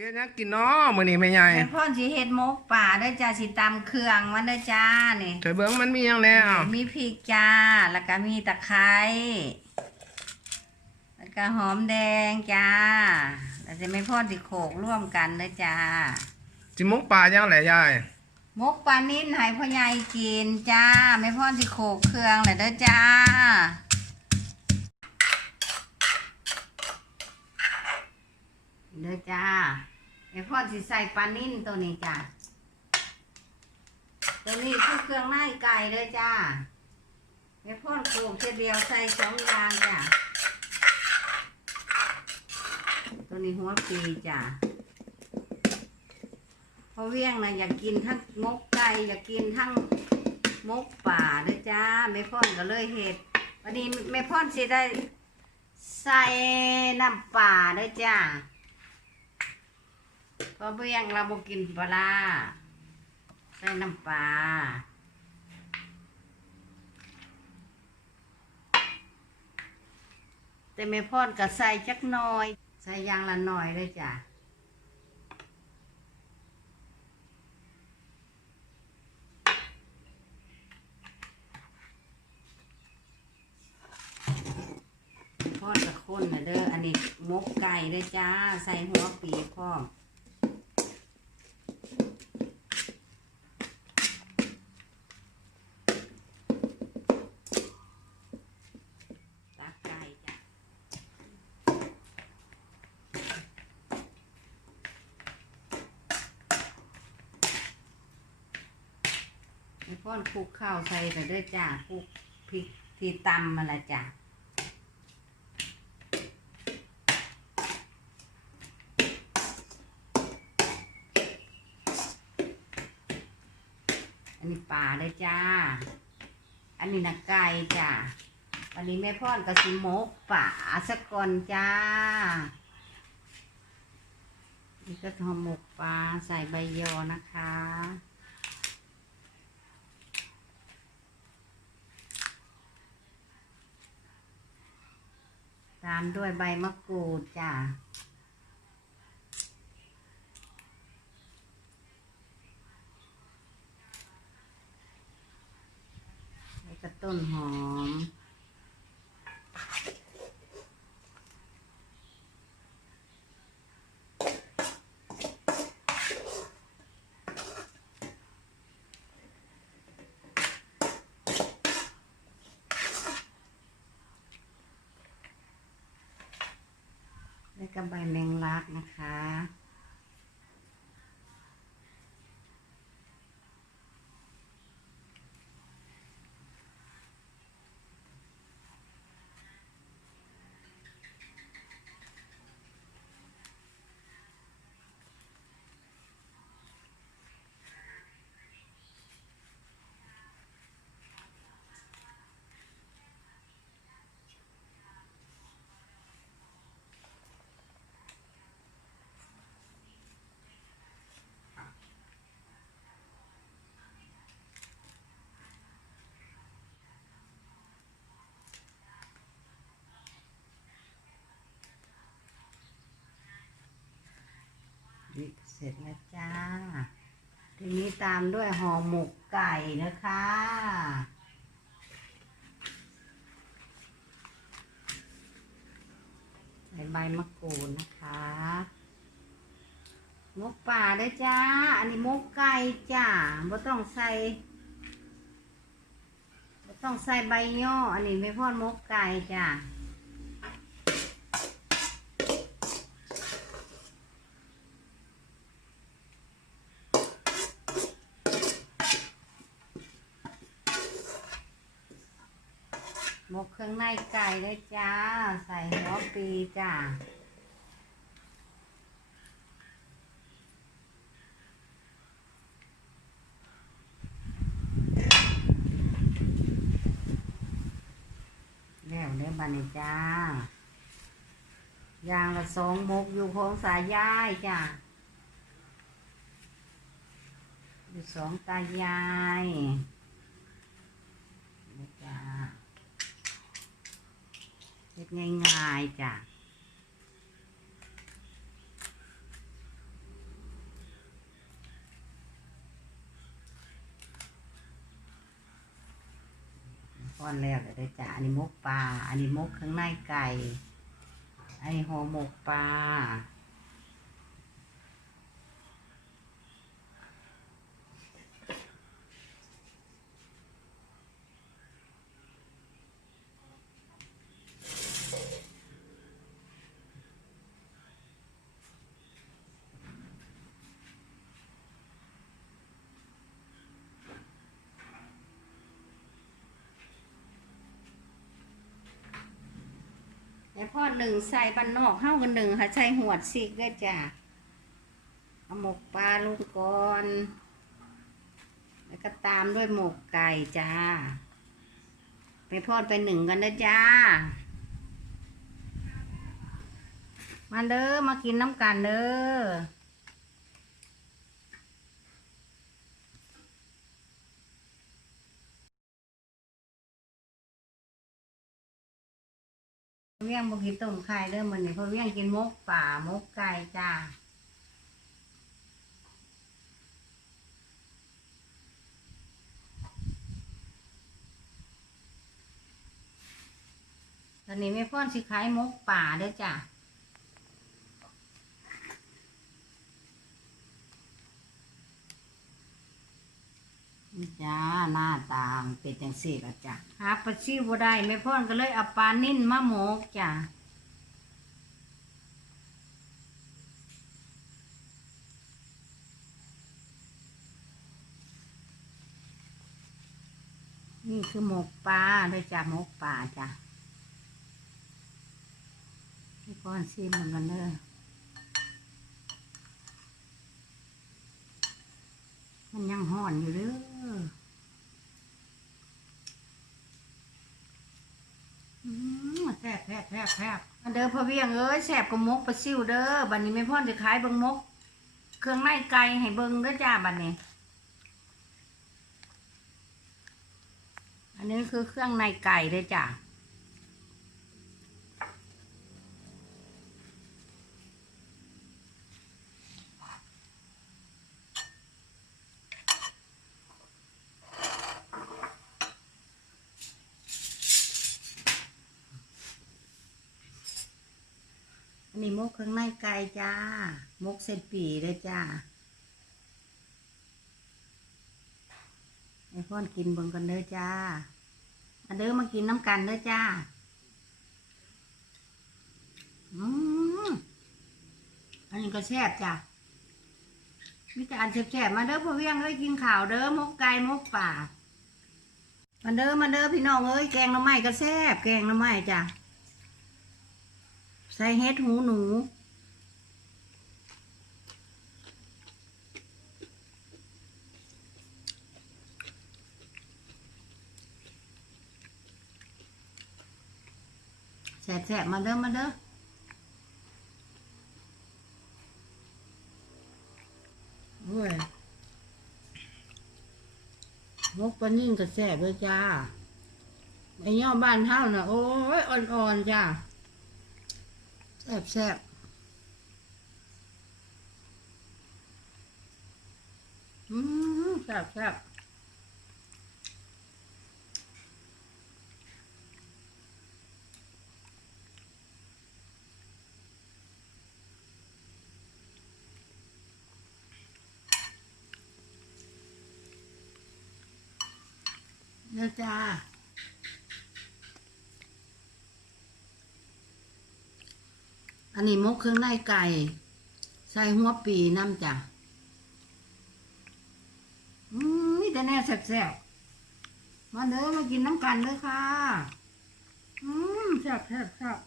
เจ๊นักกินเนาะมื้อนี้แม่ใหญ่แม่พ่อนสิเฮ็ดหมกป่าเด้อจ้าสิตำเครื่องมันเด้อจ้านี่เถอยเบิ่งมันมีหยังแน่อ้าวมีพริกจ้าแล้วก็มีตะไคร้แล้วก็หอมแดงจ้าแล้วจะไม่พ่อนสิโขกร่วมกันเด้อจ้าสิหมกปลายังแหละยายหมกปลานิ่นให้พ่อใหญ่กินจ้าแม่พ่อนสิโขกเครื่องเลยเด้อจ้าเด้อจ้า แม่พ่อสิใส่ปลานิ่นตัวนี้จ้าตัวนี้คือเครื่องในไก่เด้อจ้าแม่พ่อนโขกเทีเดียวใส่สองอย่างจ้าตัวนี้หัวปีจ้าเพราะเวียงนะอยากกินทั้งมกไก่อยากกินทั้งมกป่าเด้อจ้าแม่พ่อนก็เลยเห็ดวันนี้แม่พ่อนสิได้ใส่น้ำป่าเด้อจ้า พราะเวียงเราบกินปลาใส่น้ำปลาแต่แม่พอนก็ใส่จักหน่อย ใส่ยางละหน่อยเลยจ้าทอดกระข้นนะเด้อ อันนี้มกไก่เด้อจ้า ใส่หัวปีพร้อม ตักไก่จ้ะ ไอ้อนคลุกข้าวใส่ไปด้อจ้าคลุกพริกที่ตำมาละจ้ะอันนี้ปลาเลยจ้า อันนี้นักไก่จ้าอันนี้แม่พ่อนกระสิมกป่าสะกอนจ้า นี่ก็ทอหมกปลาใส่ใบยอนะคะามด้วยใบมะกรูดจ้ะแล้วก็ต้นหอม และก็ใบแมงลักนะคะ เสร็จแล้วจ้า ทีนี้ตามด้วยห่อหมกไก่นะคะ ใส่ใบมะกรูดนะคะหมกป่าเด้จ้า อันนี้หมกไก่จ้าบ่ต้องใส่บ่ต้องใส่ใบย่อ อันนี้ไม่พอดหมกไก่จ้า หมกเครื่องในไก่เลยจ้า ใส่หัวปีจ้าแล้วเนื้อบานิจ้ายางละสองหมกอยู่ของสายย่ายจ้าอยู่สองตายาย เฮ็ดง่ายๆจ้ะก้อนแล้วเดี๋ยวจะอันนี้มกปลา อันนี้มกข้างในไก่ อันนี้ห่อหมกปลา แล้อหนึ่งใส่บันนอกเข้ากันหนึ่งค่ะใส่หัวซิกด้วยจ้ะเอาหมกปลาลงก่อน แล้วก็ตามด้วยหมกไก่จ้า ไปพอดไปหนึ่งกันนะจ้า มาเด้อมากินน้ำกันเด้อ เวียงบกินต้มไข่เด้อมันนี่เพอเวียงกินมกป่ามกไก่จ้าตอนนี้แม่พ่อนสิขายมกป่าเด้อจ้า จ้าหน้าต่ามเป็นจังสี่ละจ้ะหาปลาชิวบ่ได้แม่พ่อนก็เลยเอาปลานิ่นมาหมกจ้ะนี่คือหมกปลาเลยจ้ะหมกปลาจ้ะพี่ก้อนซีมันกันเด้อ มันยังห่อนอยู่เด้อแซ่บแซ่บแซ่บแซ่บเด้อพ่อเวียงเอ้ยแซ่บกับมกปลาซิวเด้อบัดนี้ไม่พ่อจะขายเบิงมก เครื่องในไก่ให้เบิงเด้อจ้าบัดนี้ อันนี้คือเครื่องในไก่เลยจ้ะ นนี้มกเครื่องในไก่จ้า มกเส้นปีเลยจ้า ไอ้พ่อนกินเบิ่งกันเด้อจ้ามาเด้อมากินน้ำกันเด้อจ้า อืมอันนี้ก็แซ่บจ้ะมีแต่อันแซ่บๆมาเด้อพ่อเวียงเอ้ยกินข่าวเด้อมกไก่มกป่ามาเด้อมาเด้อพี่น้องเอ้ยแกงน้ำไม้ก็แซ่บแกงน้ำไม้จ้ะ ใส่เห็ดหูหนูแสบๆมาเด้อ มาเด้อโอ้ยมกปนิ่งก็แสบเลยจ้าไอ้ย่อบ้านเท่าน่ะ โอ้ย อ่อน ๆ จ้า ซ่บแซ่บอืมแซ่บแซ่บเนื้อจ้า อันนี้มกเครื่องในไก่ ใส่หัวปีน้ำจ้ะอืมนี่แต่แน่แซ่บๆมาเด้อมากินน้ำกันเลยค่ะ อืมแซ่บแซ่บแซ่บ